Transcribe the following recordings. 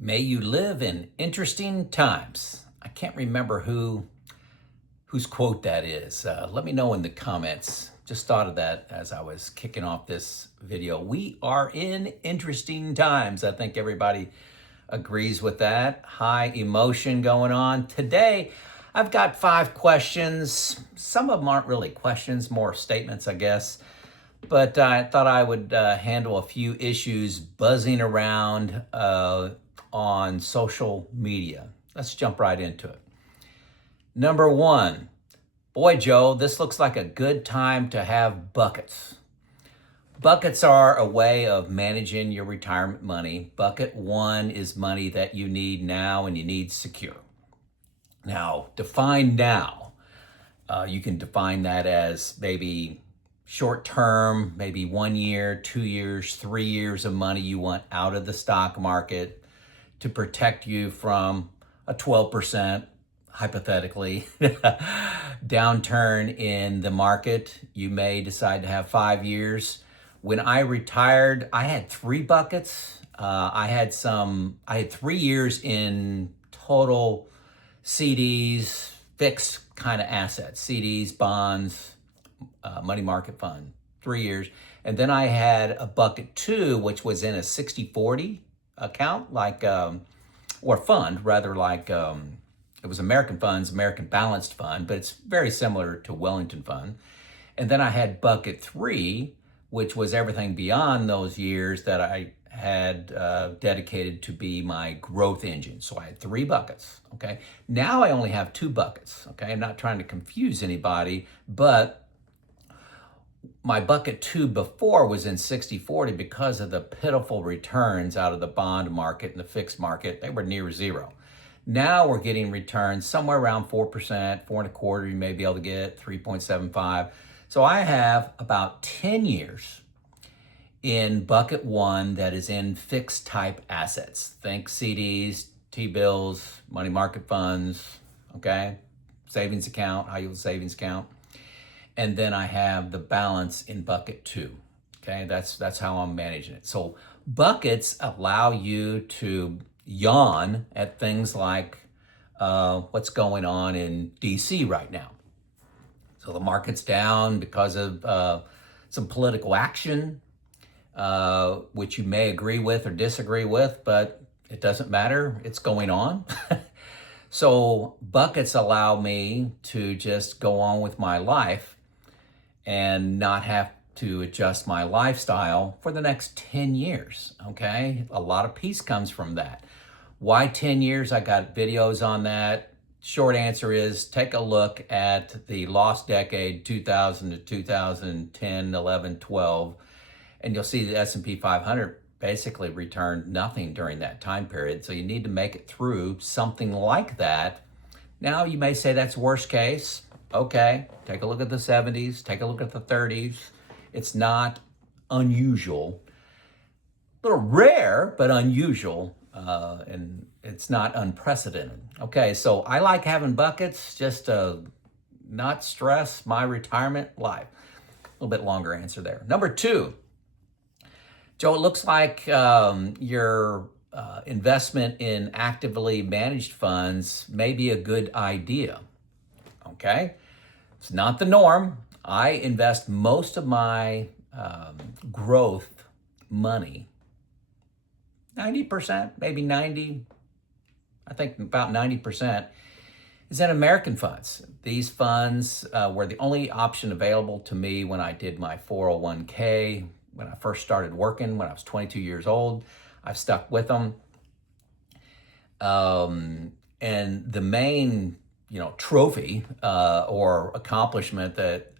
May you live in interesting times. I can't remember whose quote that is. Let me know in the comments. Just thought of that as I was kicking off this video. We are in interesting times. I think everybody agrees with that. High emotion going on. Today, I've got 5 questions. Some of them aren't really questions, more statements, I guess. But I thought I would handle a few issues buzzing around on social media. Let's jump right into it. Number 1, boy, Joe, this looks like a good time to have buckets. Buckets are a way of managing your retirement money. Bucket 1 is money that you need now and you need secure. Now, define now. You can define that as maybe short term, maybe 1 year, 2 years, 3 years of money you want out of the stock market to protect you from a 12%, hypothetically, downturn in the market. You may decide to have 5 years. When I retired, I had 3 buckets. I had 3 years in total CDs, fixed kind of assets, CDs, bonds, money market fund, 3 years. And then I had a bucket 2, which was in a 60-40 account, like, or fund, rather, like, it was American Funds, American Balanced Fund, but it's very similar to Wellington Fund. And then I had bucket 3, which was everything beyond those years that I had dedicated to be my growth engine. So I had 3 buckets, okay? Now I only have 2 buckets, okay? I'm not trying to confuse anybody, but my bucket 2 before was in 60-40 because of the pitiful returns out of the bond market and the fixed market. They were near zero. Now we're getting returns somewhere around 4%, 4.25%, you may be able to get 3.75. So I have about 10 years in bucket 1 that is in fixed type assets. Think CDs, T-bills, money market funds, okay? Savings account, high yield savings account. And then I have the balance in bucket 2, okay? That's how I'm managing it. So buckets allow you to yawn at things like what's going on in DC right now. So the market's down because of some political action, which you may agree with or disagree with, but it doesn't matter, it's going on. So buckets allow me to just go on with my life and not have to adjust my lifestyle for the next 10 years, okay? A lot of peace comes from that. Why 10 years? I got videos on that. Short answer is take a look at the lost decade, 2000 to 2010, 11, 12, and you'll see the S&P 500 basically returned nothing during that time period. So you need to make it through something like that. Now you may say that's worst case. Okay, take a look at the 70s, take a look at the 30s. It's not unusual. A little rare, but unusual, and it's not unprecedented. Okay, so I like having buckets just to not stress my retirement life. A little bit longer answer there. Number 2, Joe, it looks like your investment in actively managed funds may be a good idea. Okay, it's not the norm. I invest most of my growth money, 90%, maybe 90, I think about 90%, is in American funds. These funds were the only option available to me when I did my 401k, when I first started working, when I was 22 years old. I've stuck with them. And the main trophy or accomplishment that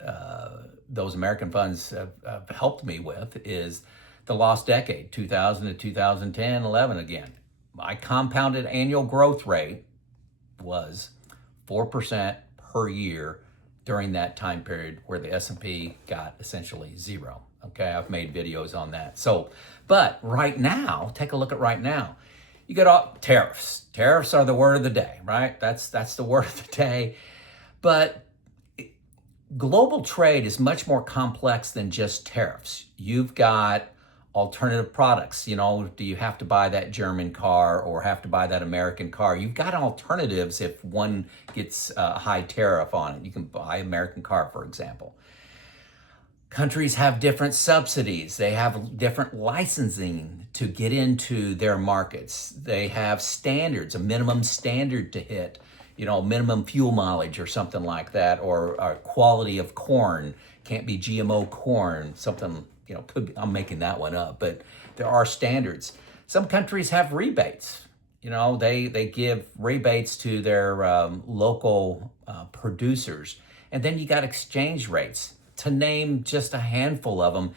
those American funds have helped me with is the lost decade, 2000 to 2010, 11 again. My compounded annual growth rate was 4% per year during that time period where the S&P got essentially zero. Okay, I've made videos on that. So, but right now, take a look at right now. You got all tariffs. Tariffs are the word of the day, right? That's the word of the day. But global trade is much more complex than just tariffs. You've got Alternative products, do you have to buy that German car or have to buy that American car? You've got alternatives if one gets a high tariff on it. You can buy an American car, for example. Countries have different subsidies. They have different licensing to get into their markets. They have standards, a minimum standard to hit, minimum fuel mileage or something like that, or quality of corn. Can't be GMO corn, something, I'm making that one up, but there are standards. Some countries have rebates. They give rebates to their local producers. And then you got exchange rates, to name just a handful of them.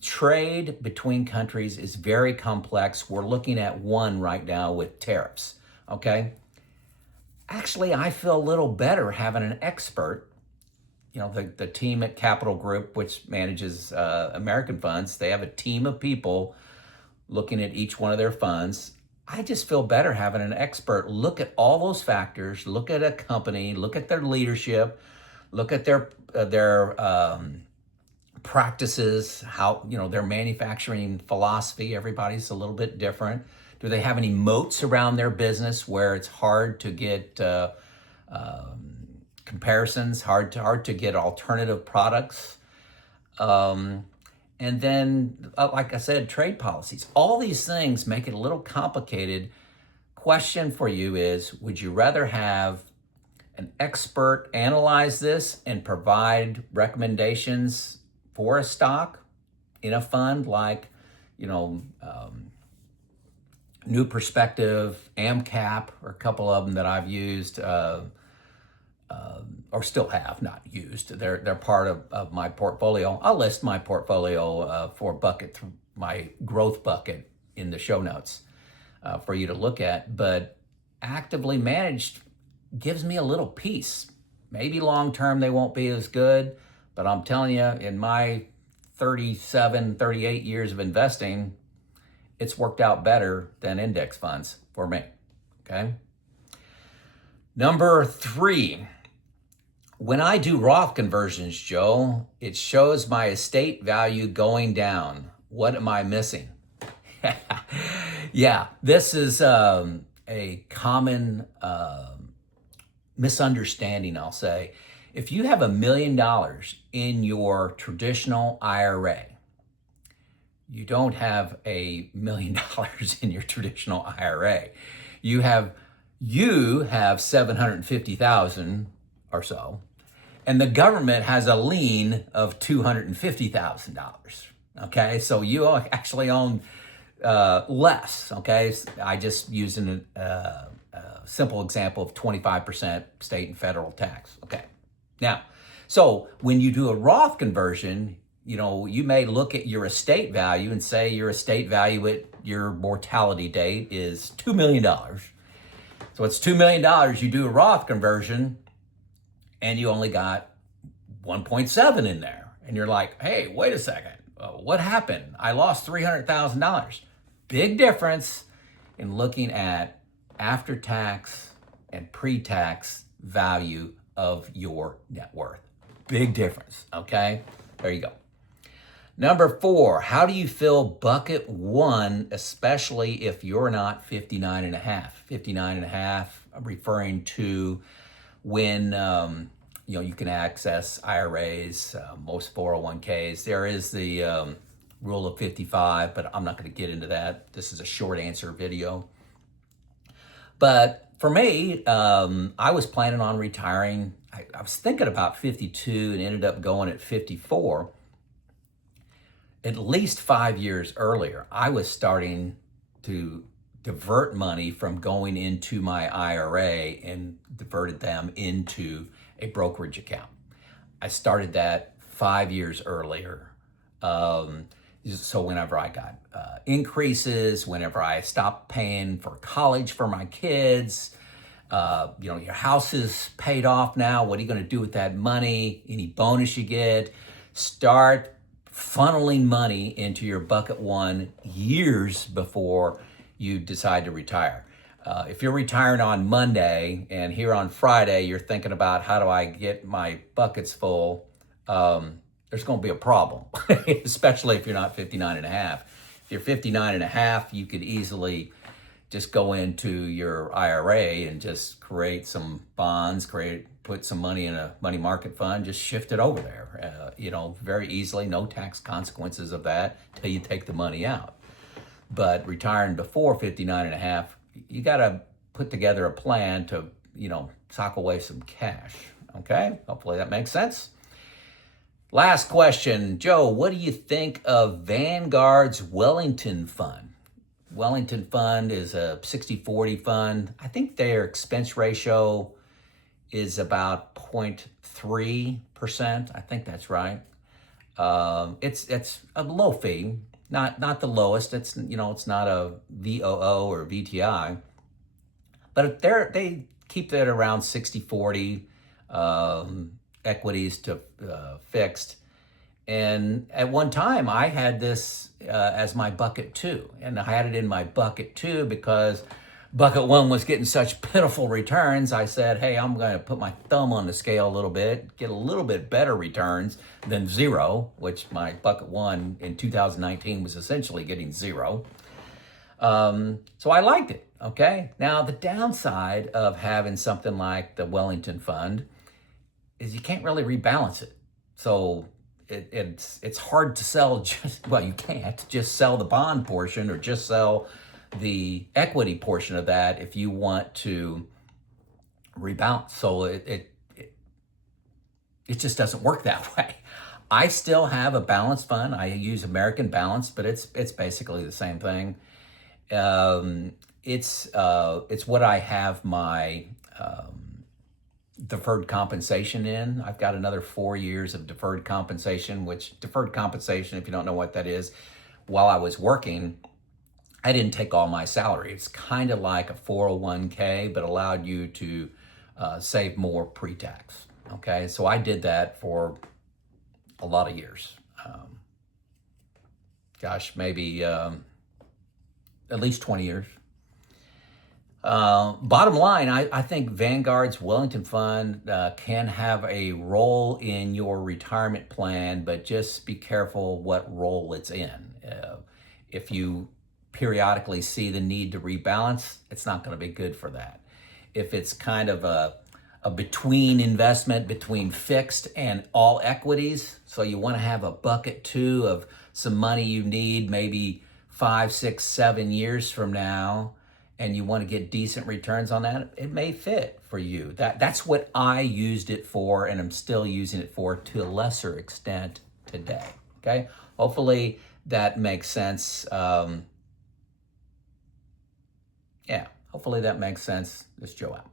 Trade between countries is very complex. We're looking at one right now with tariffs, okay? Actually, I feel a little better having an expert, the team at Capital Group, which manages American funds. They have a team of people looking at each one of their funds. I just feel better having an expert look at all those factors, look at a company, look at their leadership, look at their practices, how, their manufacturing philosophy. Everybody's a little bit different. Do they have any moats around their business where it's hard to get comparisons, hard to get alternative products? And then, like I said, trade policies. All these things make it a little complicated. Question for you is, would you rather have an expert analyze this and provide recommendations for a stock in a fund like, New Perspective, AMCAP, or a couple of them that I've used, or still have not used. They're part of my portfolio. I'll list my portfolio for my growth bucket in the show notes for you to look at. But actively managed gives me a little peace. Maybe long term they won't be as good, but I'm telling you, in my 38 years of investing, it's worked out better than index funds for me, okay? Number 3, when I do Roth conversions, Joe, it shows my estate value going down. What am I missing? Yeah, this is a common misunderstanding, I'll say. If you have $1 million in your traditional IRA, you don't have $1 million in your traditional IRA. You have 750,000 or so, and the government has a lien of $250,000. Okay, so you actually own less. Okay, I just used a simple example of 25% state and federal tax. Okay, now, so when you do a Roth conversion, you may look at your estate value and say your estate value at your mortality date is $2 million. So it's $2 million. You do a Roth conversion and you only got 1.7 in there. And you're like, hey, wait a second. What happened? I lost $300,000. Big difference in looking at after-tax and pre-tax value of your net worth. Big difference, okay? There you go. Number 4, how do you fill bucket 1, especially if you're not 59 and a half? 59 and a half, I'm referring to when you can access IRAs, most 401ks. There is the rule of 55, but I'm not going to get into that. This is a short answer video. But for me, I was planning on retiring. I was thinking about 52 and ended up going at 54. At least 5 years earlier, I was starting to divert money from going into my IRA and diverted them into a brokerage account. I started that 5 years earlier. So whenever I got increases, whenever I stopped paying for college for my kids, your house is paid off now. What are you going to do with that money? Any bonus you get? Start funneling money into your bucket 1 years before you decide to retire. If you're retiring on Monday and here on Friday, you're thinking about how do I get my buckets full, there's going to be a problem, especially if you're not 59 and a half. If you're 59 and a half, you could easily just go into your IRA and just create some bonds, put some money in a money market fund, just shift it over there, very easily, no tax consequences of that till you take the money out. But retiring before 59 and a half, you got to put together a plan to, sock away some cash. Okay, hopefully that makes sense. Last question, Joe, what do you think of Vanguard's Wellington fund? Wellington fund is a 60-40 fund. I think their expense ratio is about 0.3%. I think that's right. It's a low fee, not the lowest. It's not a VOO or VTI, but they keep that around 60-40 equities to fixed. And at one time, I had this as my bucket 2. And I had it in my bucket 2 because bucket 1 was getting such pitiful returns. I said, hey, I'm going to put my thumb on the scale a little bit, get a little bit better returns than 0, which my bucket 1 in 2019 was essentially getting 0. So I liked it, okay? Now, the downside of having something like the Wellington fund is you can't really rebalance it. So it's hard to sell you can't just sell the bond portion or just sell the equity portion of that if you want to rebalance. So it just doesn't work that way. I still have a balanced fund. I use American Balance, but it's basically the same thing. It's what I have my deferred compensation in. I've got another 4 years of deferred compensation, which deferred compensation, if you don't know what that is, while I was working, I didn't take all my salary. It's kind of like a 401k, but allowed you to save more pre-tax. Okay, so I did that for a lot of years. Maybe at least 20 years. Bottom line, I think Vanguard's Wellington Fund can have a role in your retirement plan, but just be careful what role it's in. If you periodically see the need to rebalance, it's not going to be good for that. If it's kind of a between investment between fixed and all equities, so you want to have a bucket 2 of some money you need maybe 5, 6, 7 years from now, and you want to get decent returns on that, it may fit for you. That's what I used it for, and I'm still using it for to a lesser extent today. Okay, hopefully that makes sense. Hopefully that makes sense. This is Joe out.